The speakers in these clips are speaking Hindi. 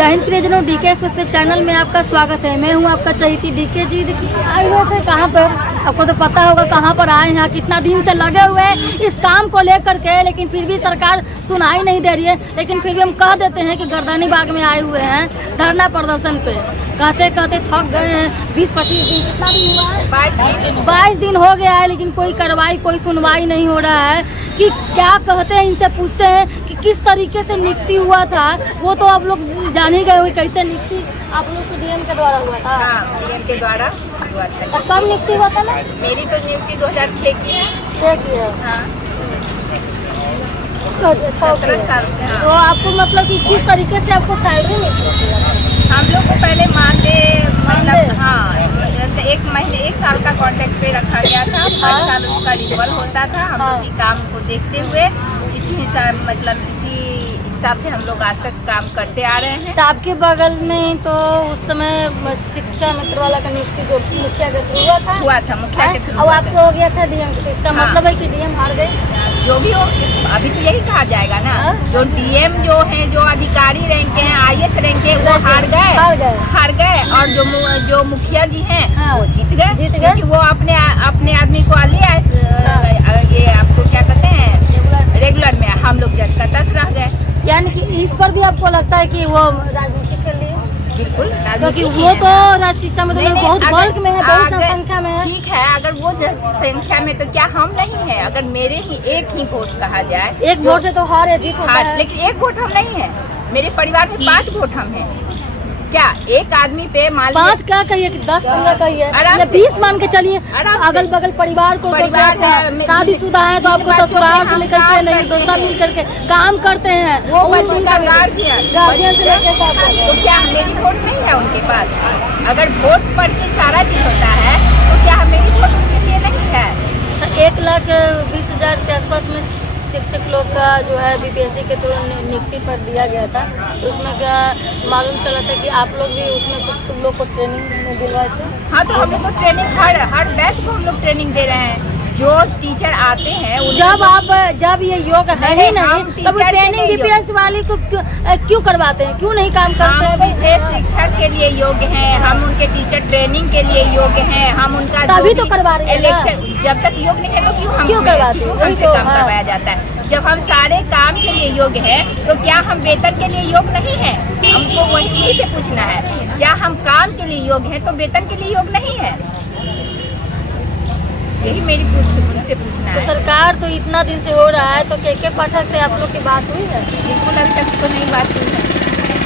जय हिंद प्रियजनों, डीके एक्सप्रेस चैनल में आपका स्वागत है। मैं हूं आपका चहेती डीके जी। देखिए आए हुए थे कहां पर, आपको तो पता होगा कहां पर आए हैं। कितना दिन से लगे हुए हैं इस काम को लेकर के, लेकिन फिर भी सरकार सुनाई नहीं दे रही है। लेकिन फिर भी हम कह देते हैं कि गर्दनी बाग में आए हुए हैं धरना प्रदर्शन पे। कहते कहते थक गए हैं। 20-25 दिन, कितना दिन हुआ है? 22 दिन हो गया है, लेकिन कोई कार्रवाई, कोई सुनवाई नहीं हो रहा है। कि क्या कहते हैं, इनसे पूछते हैं कि किस तरीके से नियुक्ति हुआ था। वो तो आप लोग जान ही गए हुए कैसे नियुक्ति आप लोग को डीएम के द्वारा हुआ था। हाँ, डीएम के द्वारा हुआ था। और कब नियुक्ति हुआ था ना? मेरी तो नियुक्ति 2006 की है। 6 की है। हाँ, 17 साल से। हाँ। तो आपको मतलब कि किस तरीके से आपको सैलरी मिलती है? हम लोग को पहले मानदेय मानदेय? मतलब हाँ, 1 साल का कॉन्ट्रैक्ट पे रखा गया था। हर साल उसका रिन्यूअल होता था। हम लोग के काम को देखते हुए इसी हिसाब से हम लोग आज तक काम करते आ रहे हैं। तो आपके बगल में तो उस समय शिक्षा मित्र वाला का नियुक्ति जो मुखिया के थ्रू हुआ था मुखिया के थ्रू। अब आपको हो गया था डीएम के। इसका हाँ। मतलब है कि डीएम हार गए। जो भी हो, अभी तो यही कहा जाएगा ना। हाँ? जो डीएम जो हैं, जो अधिकारी रैंक के हैं, आईएएस रैंक के, वो हार गए। और जो मुखिया जी हैं, हाँ। वो जीत गए। क्योंकि वो अपने आदमी को ले आए। ये आपको क्या कहते हैं, रेगुलर में। हम लोग जस का तस रह गए। यानी कि इस पर भी आपको लगता है कि वो राजनीति के लिए? बिल्कुल, क्योंकि वो तो शिक्षा में तो बहुत बल्क में है, बहुत संख्या में है। ठीक है, अगर वो संख्या में तो क्या हम नहीं है? अगर मेरे ही एक ही वोट कहा जाए, एक वोट से तो हार या जीत होता है। लेकिन एक वोट हम नहीं है। मेरे परिवार में 5 वोट हम हैं। क्या एक आदमी पे मान 5 क्या कहिए कि 10-15 कहिए आराम या से। 20 मान के चलिए। आराम से। अगल बगल परिवार को शादीशुदा है तो आपको ससुराल से लेकर के नहीं, दोस्तों मिल करके काम करते हैं। वो बच्चों का गार्जियन से लेकर तो क्या मेरी वोट नहीं है उनके पास? अगर वोट पर ही सारा चीज होता है तो क्या मेरी वोट उनके लिए नहीं है? 1,20,000 के आसपास में शिक्षक लोग का जो है बीपीएससी के थ्रू नियुक्ति पर दिया गया था। तो उसमें क्या मालूम चला था कि आप लोग भी उसमें कुछ तुम लोग को ट्रेनिंग दिलवाए थे? हाँ, तो हम लोग को ट्रेनिंग हर बैच को हम लोग ट्रेनिंग दे रहे हैं। जो टीचर आते हैं जब ये योग है ही नहीं तब ट्रेनिंग बीपीएससी वाले को क्यों करवाते हैं? क्यों नहीं काम करते हैं? विशेष शिक्षण के लिए योग्य हैं हम, उनके टीचर ट्रेनिंग के लिए योग्य हैं हम। उनका तभी तो करवा रहे हैं। इलेक्शन जब तक योग्य नहीं है तो क्यों करवाते हैं? हमसे काम करवाया जाता है? जब हम सारे काम के लिए योग्य हैं तो क्या हम वेतन के लिए योग्य नहीं है? हमको वही से पूछना है। क्या हम काम के लिए योग्य हैं तो वेतन के लिए योग्य नहीं है? यही मेरी उनसे पूछना है। तो सरकार तो इतना दिन से हो रहा है, तो के पाठक से आप लोग की बात हुई है? बिल्कुल, अभी तक तो नहीं बात हुई है।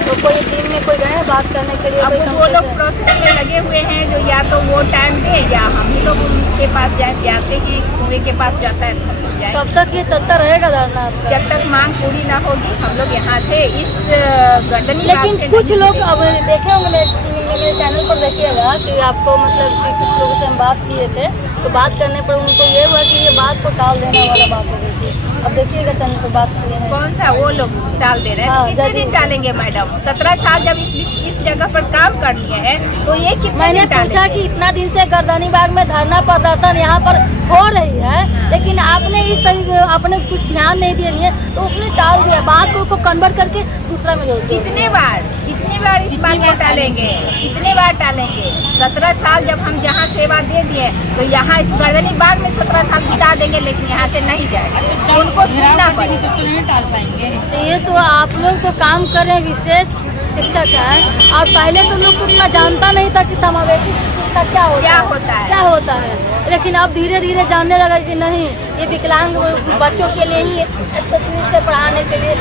तो कोई टीम में कोई गए बात करने के लिए? अब वो लोग प्रोसेस में लगे हुए हैं, जो या तो वो टाइम दे या हम ही लोग उनके पास जाए। जैसे कि कुएं के पास जाता है तो हम लोग जाए। कब तक ये चलता रहेगा धरना? जब तक मांग पूरी ना होगी हम लोग यहाँ से इस गर्दनी। लेकिन कुछ लोग अब देखे होंगे मेरे चैनल पर, देखिएगा कि आपको मतलब कि कुछ लोगों से हम बात किए थे, तो बात करने पर उनको ये हुआ कि ये बात को टाल देने वाला बात हो गई थी। अब देखिएगा चैनल पर बात किए हैं। कौन सा वो लोग टाल दे रहे हैं? हाँ, कितने दिन टालेंगे मैडम? 17 साल जब इस जगह पर काम कर लिए हैं तो ये कितने मैंने पूछा कि इतना दिन से गर्दनी बाग में धरना प्रदर्शन यहाँ पर हो रही है, लेकिन आपने इस तरीके आपने कुछ ध्यान नहीं दिया नहीं है, तो उसने टाल दिया बात को कन्वर्ट करके दूसरा में जोड़ दिया। कितनी बार इस बात को टालेंगे? कितने बार टालेंगे? 17 साल जब हम जहाँ सेवा दे दिए तो यहाँ इस गर्दनी बाग में 17 साल बिता देंगे, लेकिन यहाँ से नहीं जाएगा। उनको सुनना पड़ेगा तो नहीं टाल पाएंगे। तो ये तो आप लोग तो काम कर रहे हैं, विशेष शिक्षक है, और पहले तो लोग को इतना जानता नहीं था कि समावेशी शिक्षा क्या होता है। लेकिन अब धीरे धीरे जानने लगा कि नहीं, ये विकलांग बच्चों के लिए ही स्पेशलिस्ट पढ़ाने के लिए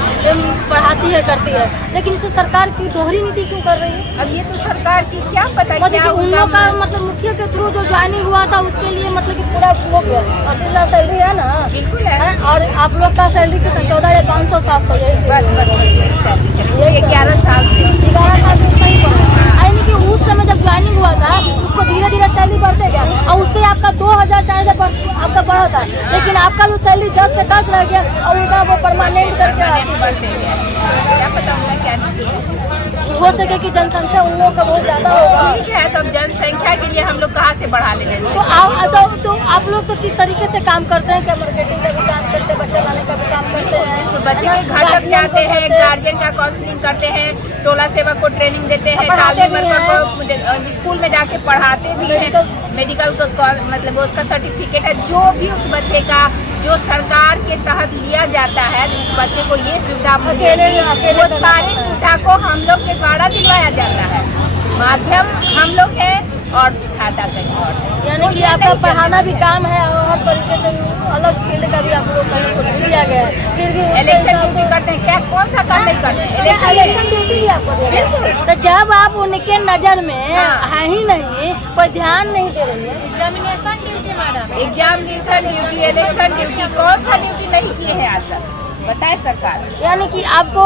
पढ़ाती है, करती है। लेकिन इसमें सरकार की दोहरी नीति क्यों कर रही है? अब ये तो सरकार की क्या पता मतलब उन लोग का मतलब मुखिया के थ्रू जो ज्वाइनिंग हुआ था उसके लिए मतलब कि पूरा हो गया। और तीसरा सैलरी है ना? बिल्कुल है। और आप लोग का सैलरी कितना? 14,500-700 बस 11 साल से 11 साल से सही पड़ा। यानी कि उस समय जब ज्वाइनिंग हुआ था उसको धीरे धीरे सैलरी बढ़ते गया और उससे आपका 2,000-4,000 आपका बढ़ा था। लेकिन आपका जो सैलरी 10 से 10 रह गया और उनका वो परमानेंट करके क्या पता होगा क्या नहीं। हो सके कि जनसंख्या उन लोगों का बहुत ज्यादा होगा। ठीक है, तो जनसंख्या के लिए हम लोग कहाँ से बढ़ा ले? तो आप लोग तो किस तरीके से काम करते हैं? क्या मार्केटिंग का भी काम करते हैं, बच्चे लाने का भी काम करते हैं? बच्चे के घर तक जाते हैं, गार्जियन का काउंसलिंग करते हैं, टोला सेवक को ट्रेनिंग देते हैं, तालीम को स्कूल में जाके पढ़ाते भी हैं, मेडिकल का मतलब उसका सर्टिफिकेट है। जो भी उस बच्चे का जो सरकार के तहत लिया जाता है, उस बच्चे को ये सुविधा मिलेगी, वो सारी सुविधा को हम लोग के द्वारा दिलवाया जाता है। माध्यम हम लोग है और खाता कहीं और है। यानी कि आपका पढ़ाना भी काम है और हर तरीके से अलग फील्ड का भी आप लोग को दिया गया है। फिर भी इलेक्शन ड्यूटी करते हैं, क्या कौन सा काम नहीं करते हैं? इलेक्शन ड्यूटी भी आपको दे रहे हैं। तो जब आप उनके नजर में है ही नहीं, कोई ध्यान नहीं दे रही है। Examination duty madam, examination duty, election duty, कौन सा ड्यूटी नहीं किए हैं आज तक बताए सरकार? यानी कि आपको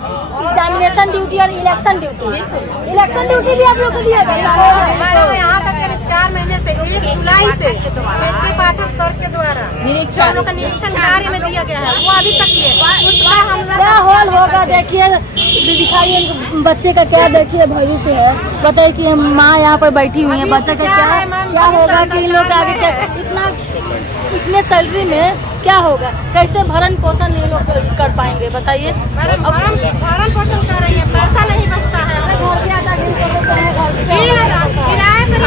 एग्जामिनेशन ड्यूटी और इलेक्शन ड्यूटी भी आप लोग को दिया गया मैडम यहाँ तक के 4 महीने से 1 जुलाई से के पाठक सर के द्वारा निरीक्षण का निरीक्षण कार्य में दिया गया है, वो अभी तक है। क्या हॉल होगा देखिए, दिखाइए बच्चे का क्या देखिए भविष्य है। बताइए कि माँ यहाँ पर बैठी हुई है, बच्चे का क्या होगा कि इन लोग आगे इतने सैलरी में क्या होगा, कैसे भरण पोषण ये लोग कर पाएंगे बताइए। भरण पोषण कर रही है, पैसा नहीं बचता है, किराए पर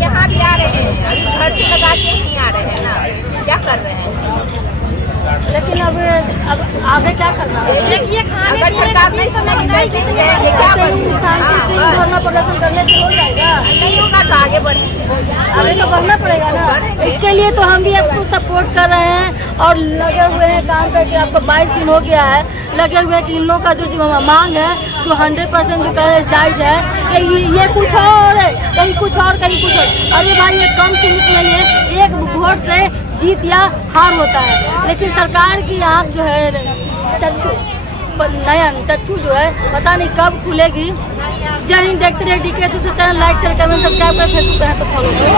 यहाँ भी आ रहे हैं, अभी घर से लगा के नहीं आ रहे हैं ना, क्या कर रहे हैं? लेकिन अब आगे क्या करना है? ये खाने अगर सरकार नहीं सुनेगी धरना प्रदर्शन करने से हो जाएगा? नहीं होगा तो आगे बढ़ेंगे। आगे तो बढ़ना पड़ेगा ना। इसके लिए तो हम भी आपको सपोर्ट कर रहे हैं और लगे हुए हैं काम पे कि आपको 22 दिन हो गया है, लगे हुए हैं कि इन लोगों का जो मांग है तो 100% जो कह जायज है कि ये कुछ और है, कहीं कुछ और कहीं कुछ और। अरे भाई ये कम सीमित नहीं है, एक वोट से जीत या हार होता है। लेकिन सरकार की आँख जो है नयन चक्षु जो है पता नहीं कब खुलेगी। जय हिंद, देखते रहिए DK दूसरे channel, like share comment subscribe करें, फेसबुक पे है तो फॉलो करें।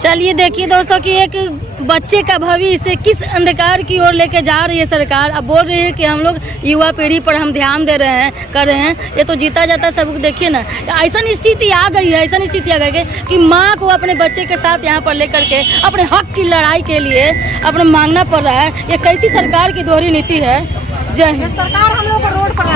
चलिए देखिए दोस्तों कि एक बच्चे का भविष्य किस अंधकार की ओर लेके जा रही है सरकार। अब बोल रही है कि हम लोग युवा पीढ़ी पर हम ध्यान दे रहे हैं, कर रहे हैं। ये तो जीता जाता सब देखिए ना, ऐसा स्थिति आ गई है, ऐसा स्थिति आ गई है कि माँ को अपने बच्चे के साथ यहाँ पर लेकर के अपने हक की लड़ाई के लिए अपने मांगना पड़ रहा है। ये कैसी सरकार की दोहरी नीति है। जय हिंद। सरकार हम लोग को रोड पर